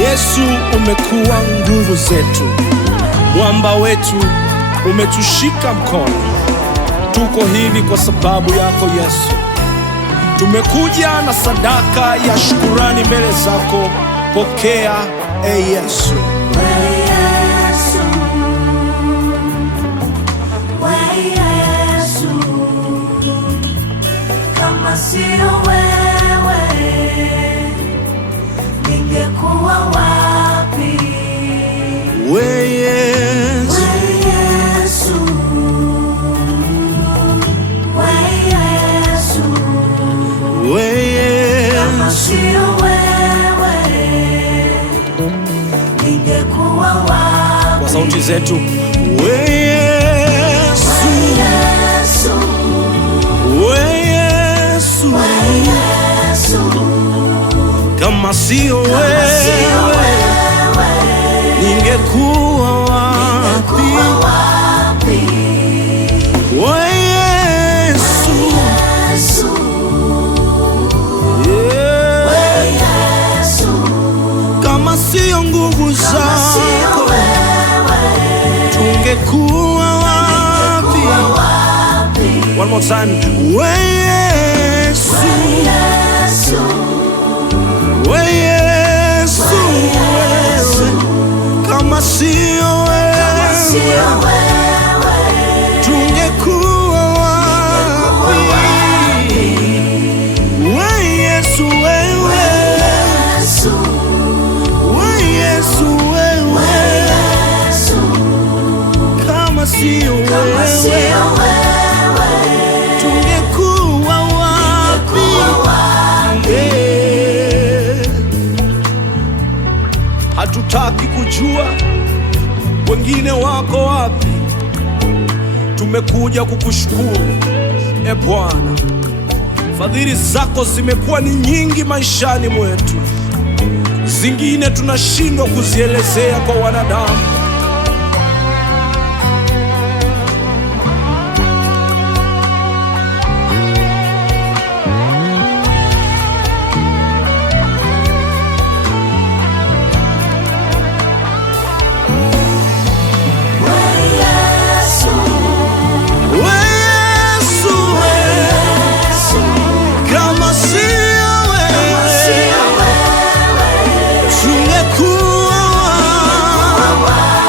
Yesu, umekuwa nguvu zetu, mwamba wetu, umetushika mkono. Tuko hivi kwa sababu yako Yesu. Tumekuja na sadaka ya shukurani mbele zako. Pokea Yesu. Kama sio wewe, ningekuwa wapi? Yesu, kama sio wewe, ningekuwa wapi? kwa sauti zetu, kama sio wewe, ningekuwa wapi? Yesu, kama sio nguvu zako, tungekuwa wapi? One more time. Yesu, kama sio wewe, tungekuwa wapi? Yesu, kama sio wewe, tungekuwa wapi? Hatutaki kujua wengine wako wapi. Tumekuja kukushukuru Bwana. Fadhili zako zimekuwa ni nyingi maishani mwetu, zingine tunashindwa kuzielezea kwa wanadamu. Tungekuwa wapi?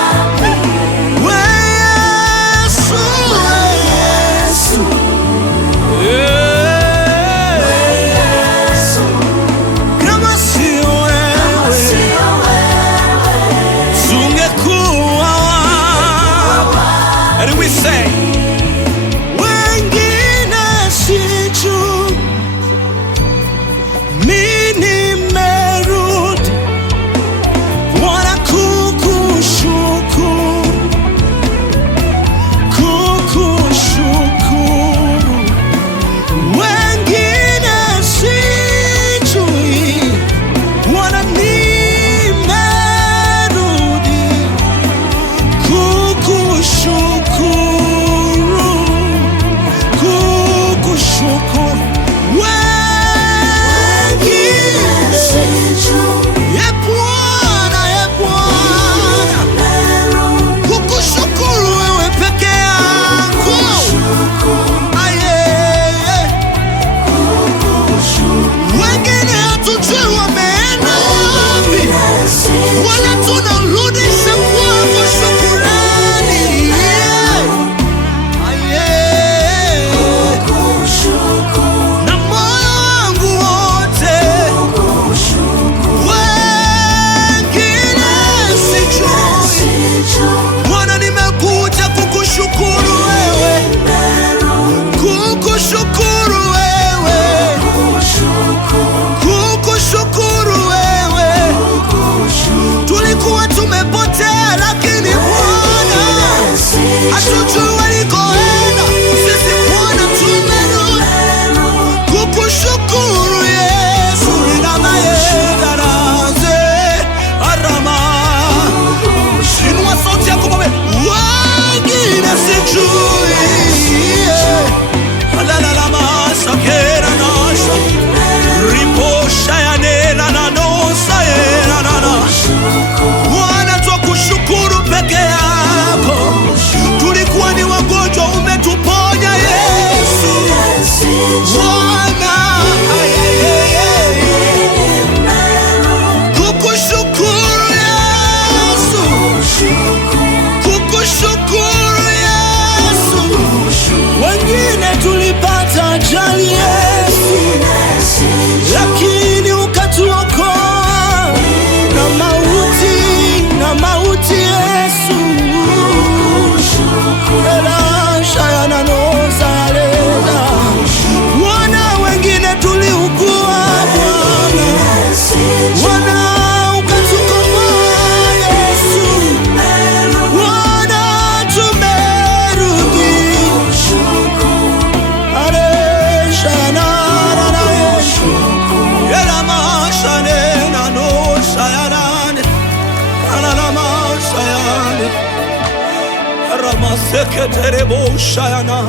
seketerebo shayana.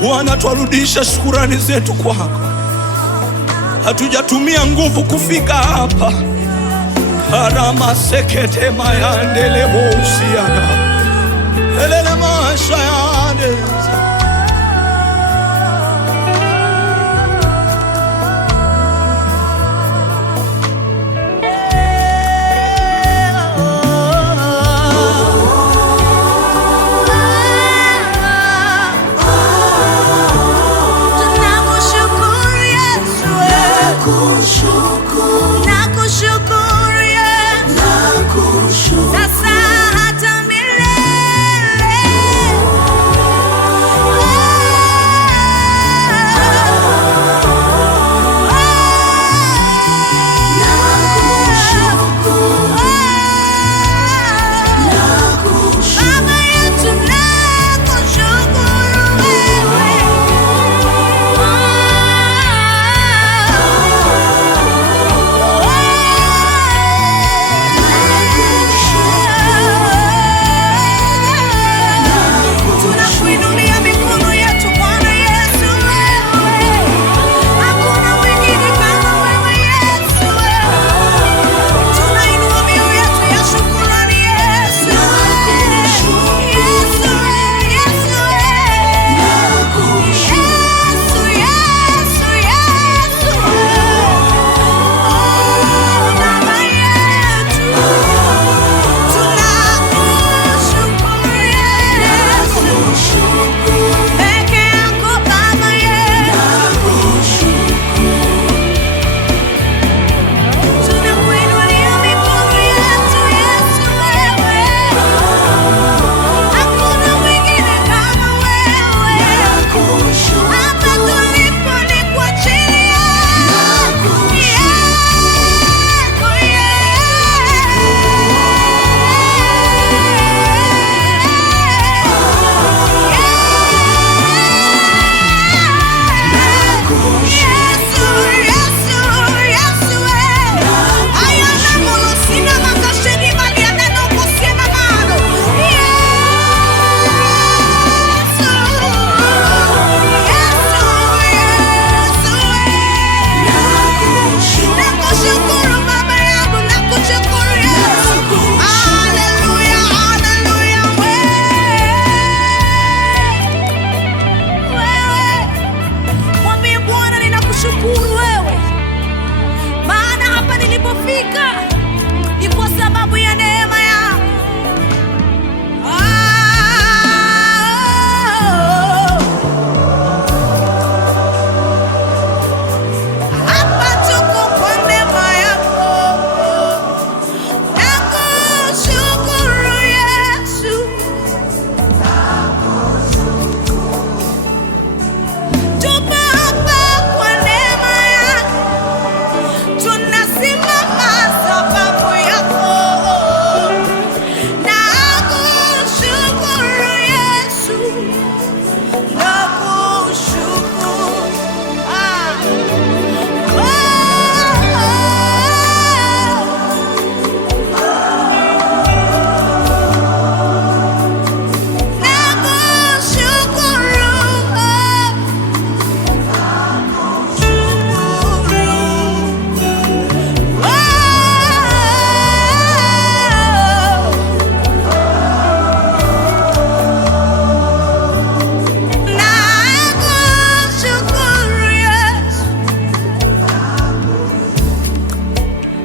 Bwana, twarudisha shukurani zetu kwako. Hatujatumia nguvu kufika hapa. Karama sekete mayandelebo usiana elele mashayane.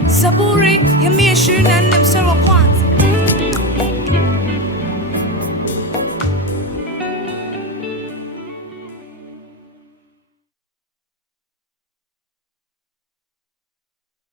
Zaburi ya 124